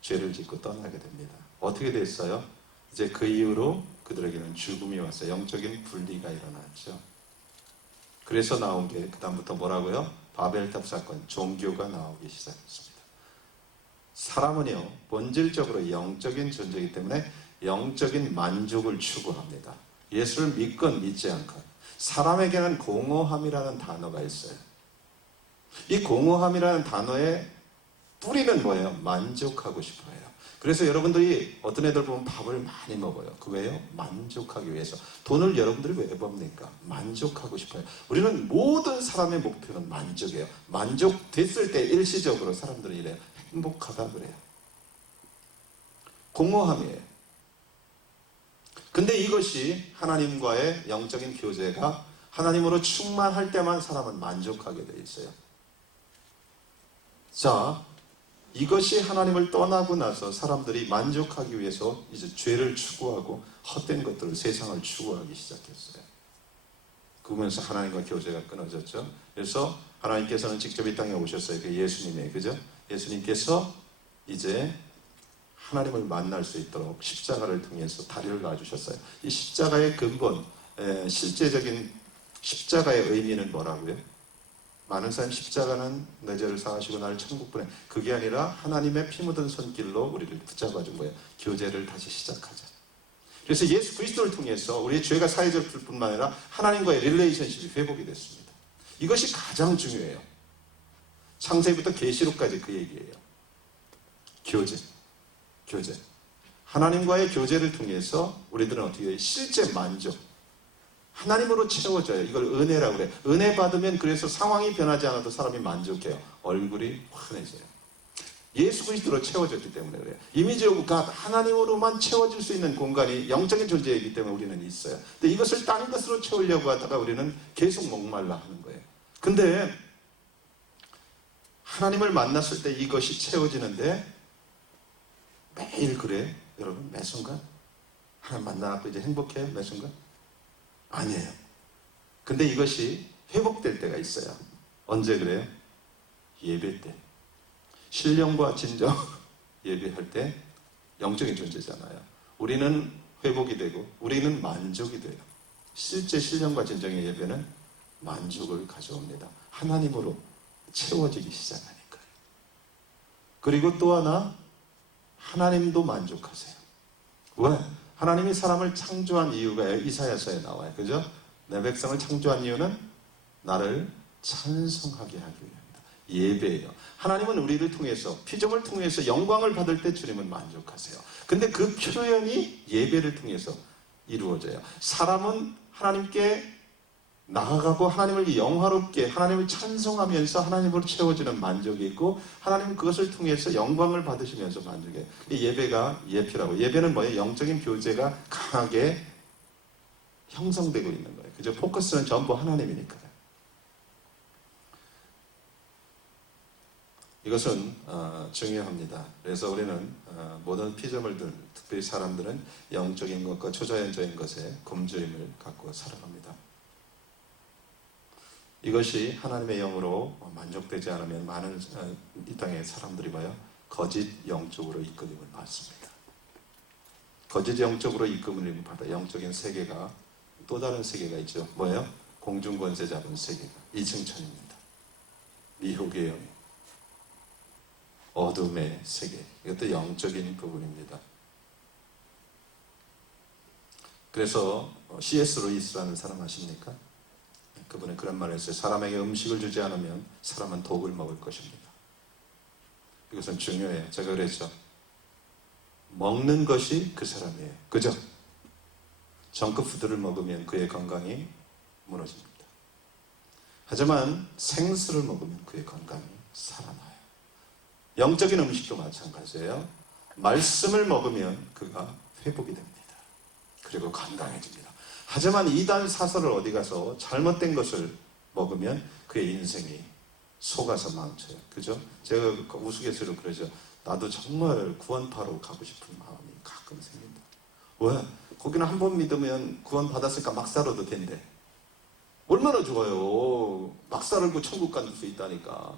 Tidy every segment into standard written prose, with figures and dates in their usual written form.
죄를 짓고 떠나게 됩니다. 어떻게 됐어요? 이제 그 이후로 그들에게는 죽음이 왔어요. 영적인 분리가 일어났죠. 그래서 나온 게 그 다음부터 뭐라고요? 바벨탑 사건, 종교가 나오기 시작했습니다. 사람은요, 본질적으로 영적인 존재이기 때문에 영적인 만족을 추구합니다. 예수를 믿건 믿지 않건. 사람에게는 공허함이라는 단어가 있어요. 이 공허함이라는 단어의 뿌리는 뭐예요? 만족하고 싶어 해요. 그래서 여러분들이 어떤 애들 보면 밥을 많이 먹어요. 그 왜요? 만족하기 위해서. 돈을 여러분들이 왜 법니까? 만족하고 싶어요. 우리는 모든 사람의 목표는 만족이에요. 만족됐을 때 일시적으로 사람들은 이래요. 행복하다 그래요. 공허함이에요. 근데 이것이 하나님과의 영적인 교제가 하나님으로 충만할 때만 사람은 만족하게 되어 있어요. 자, 이것이 하나님을 떠나고 나서 사람들이 만족하기 위해서 이제 죄를 추구하고 헛된 것들을, 세상을 추구하기 시작했어요. 그러면서 하나님과 교제가 끊어졌죠. 그래서 하나님께서는 직접 이 땅에 오셨어요. 그 예수님의, 그죠? 예수님께서 이제 하나님을 만날 수 있도록 십자가를 통해서 다리를 놔주셨어요. 이 십자가의 근본, 실제적인 십자가의 의미는 뭐라고요? 많은 사람 십자가는 내 죄를 사하시고 나를 천국 보내. 그게 아니라 하나님의 피 묻은 손길로 우리를 붙잡아준 거예요. 교제를 다시 시작하자. 그래서 예수 그리스도를 통해서 우리의 죄가 사해졌을 뿐만 아니라 하나님과의 릴레이션십이 회복이 됐습니다. 이것이 가장 중요해요. 창세기부터 계시록까지 그 얘기예요. 교제. 하나님과의 교제를 통해서 우리들은 어떻게 해요? 실제 만족. 하나님으로 채워져요. 이걸 은혜라고 그래요. 은혜 받으면 그래서 상황이 변하지 않아도 사람이 만족해요. 얼굴이 환해져요. 예수 그리스도로 채워졌기 때문에 그래요. 이미지 오브 갓, 하나님으로만 채워질 수 있는 공간이 영적인 존재이기 때문에 우리는 있어요. 근데 이것을 다른 것으로 채우려고 하다가 우리는 계속 목말라 하는 거예요. 근데 하나님을 만났을 때 이것이 채워지는데 매일 그래요? 여러분, 매 순간? 하나님 만나고 이제 행복해요? 매 순간? 아니에요. 근데 이것이 회복될 때가 있어요. 언제 그래요? 예배 때. 신령과 진정 예배할 때 영적인 존재잖아요. 우리는 회복이 되고 우리는 만족이 돼요. 실제 신령과 진정의 예배는 만족을 가져옵니다. 하나님으로 채워지기 시작하니까요. 그리고 또 하나, 하나님도 만족하세요. 왜? 하나님이 사람을 창조한 이유가 이사야서에 나와요. 그죠? 내 백성을 창조한 이유는 나를 찬송하게 하기 위함이다. 예배예요. 하나님은 우리를 통해서, 피조물 통해서 영광을 받을 때 주님은 만족하세요. 근데 그 표현이 예배를 통해서 이루어져요. 사람은 하나님께 나아가고 하나님을 영화롭게, 하나님을 찬송하면서 하나님으로 채워지는 만족이 있고, 하나님은 그것을 통해서 영광을 받으시면서 만족해요. 예배가 예표라고. 예배는 뭐예요? 영적인 교제가 강하게 형성되고 있는 거예요. 그죠? 포커스는 전부 하나님이니까요. 이것은 중요합니다. 그래서 우리는 모든 피조물들, 특별히 사람들은 영적인 것과 초자연적인 것에 굶주림을 갖고 살아갑니다. 이것이 하나님의 영으로 만족되지 않으면 많은 이 땅의 사람들이 뭐예요? 거짓 영적으로 이끌림을 받습니다. 거짓 영적으로 이끌림을 받아 영적인 세계가, 또 다른 세계가 있죠. 뭐예요? 공중권세 잡은 세계가 이승천입니다. 미혹의 영, 어둠의 세계. 이것도 영적인 부분입니다. 그래서 C.S. 루이스라는 사람 아십니까? 그분은 그런 말을 했어요. 사람에게 음식을 주지 않으면 사람은 독을 먹을 것입니다. 이것은 중요해요. 제가 그랬죠. 먹는 것이 그 사람이에요. 그죠? 정크푸드를 먹으면 그의 건강이 무너집니다. 하지만 생수를 먹으면 그의 건강이 살아나요. 영적인 음식도 마찬가지예요. 말씀을 먹으면 그가 회복이 됩니다. 그리고 건강해집니다. 하지만 이단 사설을 어디 가서 잘못된 것을 먹으면 그의 인생이 속아서 망쳐요. 그죠? 제가 우스갯소리로 그러죠. 나도 정말 구원파로 가고 싶은 마음이 가끔 생긴다. 왜? 거기는 한 번 믿으면 구원 받았으니까 막 살아도 된대. 얼마나 좋아요. 막 살고 천국 갈 수 있다니까.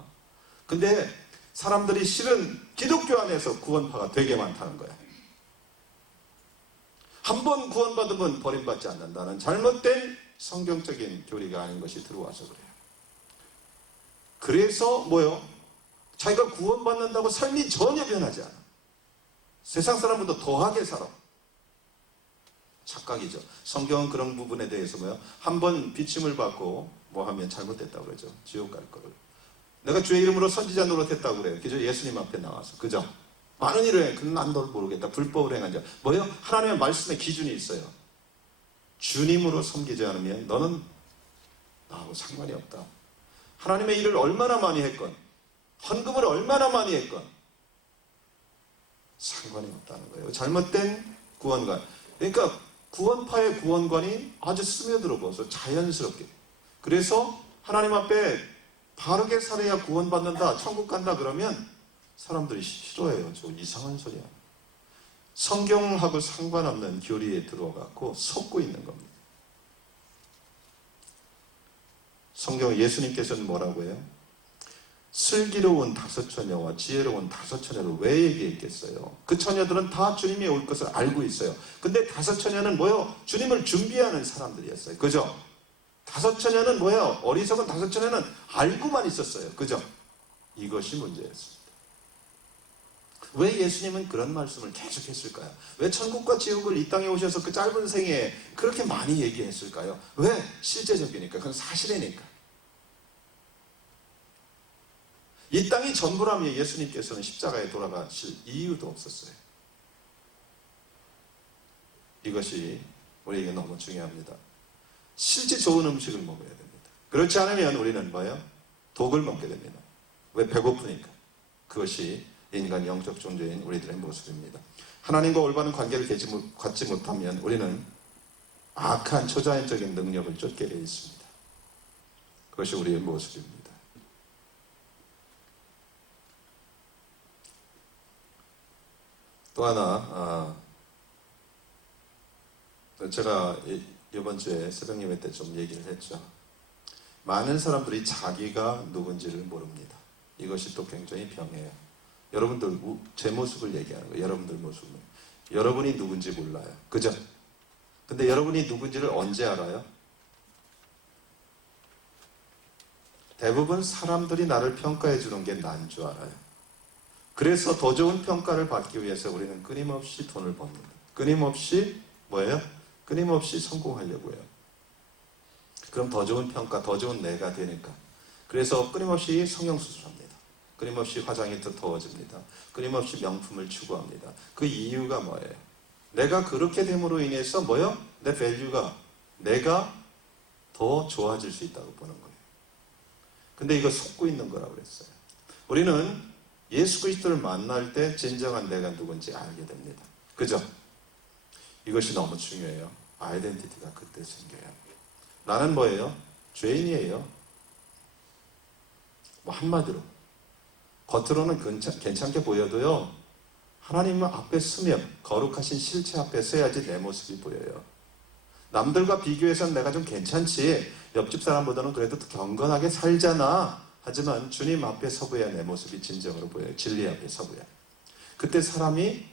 근데 사람들이 실은 기독교 안에서 구원파가 되게 많다는 거야. 한 번 구원받으면 버림받지 않는다는 잘못된 성경적인 교리가 아닌 것이 들어와서 그래요. 그래서 뭐요? 자기가 구원받는다고 삶이 전혀 변하지 않아. 세상 사람보다 더하게 살아. 착각이죠. 성경은 그런 부분에 대해서 뭐요? 한번 비침을 받고 뭐 하면 잘못됐다고 그러죠. 지옥 갈 거를. 내가 주의 이름으로 선지자 노릇했다고 그래요. 그죠? 예수님 앞에 나와서. 그죠? 많은 일을 해. 그는 난 널 모르겠다. 불법을 행한 자. 뭐요? 하나님의 말씀에 기준이 있어요. 주님으로 섬기지 않으면 너는 나하고 상관이 없다. 하나님의 일을 얼마나 많이 했건, 헌금을 얼마나 많이 했건 상관이 없다는 거예요. 잘못된 구원관. 그러니까 구원파의 구원관이 아주 스며들어 보여서 자연스럽게. 그래서 하나님 앞에 바르게 살아야 구원받는다, 천국 간다 그러면 사람들이 싫어해요. 저 이상한 소리야. 성경하고 상관없는 교리에 들어가고 속고 있는 겁니다. 성경 예수님께서는 뭐라고 해요? 슬기로운 5 처녀와 지혜로운 5 처녀를 왜 얘기했겠어요? 그 처녀들은 다 주님이 올 것을 알고 있어요. 근데 5 처녀는 뭐예요? 주님을 준비하는 사람들이었어요. 그죠? 5 처녀는 뭐예요? 어리석은 5 처녀는 알고만 있었어요. 그죠? 이것이 문제였습니다. 왜 예수님은 그런 말씀을 계속 했을까요? 왜 천국과 지옥을 이 땅에 오셔서 그 짧은 생에 그렇게 많이 얘기했을까요? 왜? 실제적이니까. 그건 사실이니까. 이 땅이 전부라면 예수님께서는 십자가에 돌아가실 이유도 없었어요. 이것이 우리에게 너무 중요합니다. 실제 좋은 음식을 먹어야 됩니다. 그렇지 않으면 우리는 뭐예요? 독을 먹게 됩니다. 왜? 배고프니까. 그것이 인간 영적 존재인 우리들의 모습입니다. 하나님과 올바른 관계를 갖지 못하면 우리는 악한 초자연적인 능력을 쫓게 되어 있습니다. 그것이 우리의 모습입니다. 또 하나, 제가 이번 주에 새벽 예배 때 좀 얘기를 했죠. 많은 사람들이 자기가 누군지를 모릅니다. 이것이 또 굉장히 병이에요. 여러분들 제 모습을 얘기하는 거예요. 여러분들 모습을. 여러분이 누군지 몰라요. 그죠? 근데 여러분이 누군지를 언제 알아요? 대부분 사람들이 나를 평가해 주는 게 난 줄 알아요. 그래서 더 좋은 평가를 받기 위해서 우리는 끊임없이 돈을 법니다. 끊임없이 뭐예요? 끊임없이 성공하려고 해요. 그럼 더 좋은 평가, 더 좋은 내가 되니까. 그래서 끊임없이 성형수술합니다. 끊임없이 화장이 더 더워집니다. 끊임없이 명품을 추구합니다. 그 이유가 뭐예요? 내가 그렇게 됨으로 인해서 뭐예요? 내 밸류가, 내가 더 좋아질 수 있다고 보는 거예요. 근데 이거 속고 있는 거라고 그랬어요. 우리는 예수 그리스도를 만날 때 진정한 내가 누군지 알게 됩니다. 그죠? 이것이 너무 중요해요. 아이덴티티가 그때 생겨요. 나는 뭐예요? 죄인이에요. 뭐 한마디로. 겉으로는 괜찮게 보여도요. 하나님 앞에 서면 거룩하신 실체 앞에 서야지 내 모습이 보여요. 남들과 비교해서는 내가 좀 괜찮지. 옆집 사람보다는 그래도 경건하게 살잖아. 하지만 주님 앞에 서봐야 내 모습이 진정으로 보여요. 진리 앞에 서봐야. 그때 사람이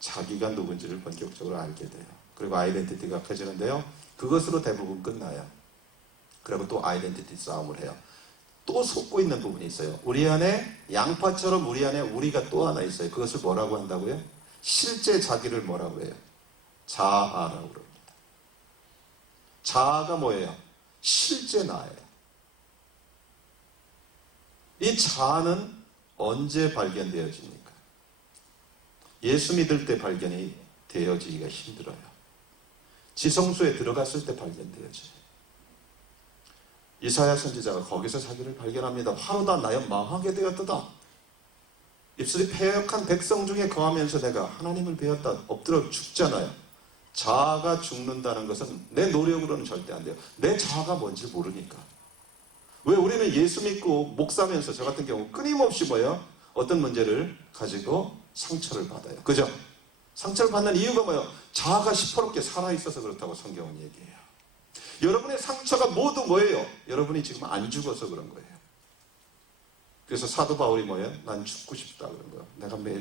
자기가 누군지를 본격적으로 알게 돼요. 그리고 아이덴티티가 켜지는데요. 그것으로 대부분 끝나요. 그리고 또 아이덴티티 싸움을 해요. 또 속고 있는 부분이 있어요. 우리 안에 양파처럼 우리 안에 우리가 또 하나 있어요. 그것을 뭐라고 한다고요? 실제 자기를 뭐라고 해요? 자아라고 그럽니다. 자아가 뭐예요? 실제 나예요. 이 자아는 언제 발견되어집니까? 예수 믿을 때 발견이 되어지기가 힘들어요. 지성소에 들어갔을 때 발견되어져요. 이사야 선지자가 거기서 자기를 발견합니다. 화로다 나여 망하게 되었도다. 입술이 패역한 백성 중에 거하면서 내가 하나님을 배웠다. 엎드려 죽잖아요. 자아가 죽는다는 것은 내 노력으로는 절대 안 돼요. 내 자아가 뭔지 모르니까. 왜 우리는 예수 믿고 목사면서 저 같은 경우 끊임없이 뭐예요? 어떤 문제를 가지고 상처를 받아요. 그죠? 상처를 받는 이유가 뭐예요? 자아가 시퍼렇게 살아있어서 그렇다고 성경은 얘기해요. 여러분의 상처가 모두 뭐예요? 여러분이 지금 안 죽어서 그런 거예요. 그래서 사도 바울이 뭐예요? 난 죽고 싶다 그런 거야. 내가 매일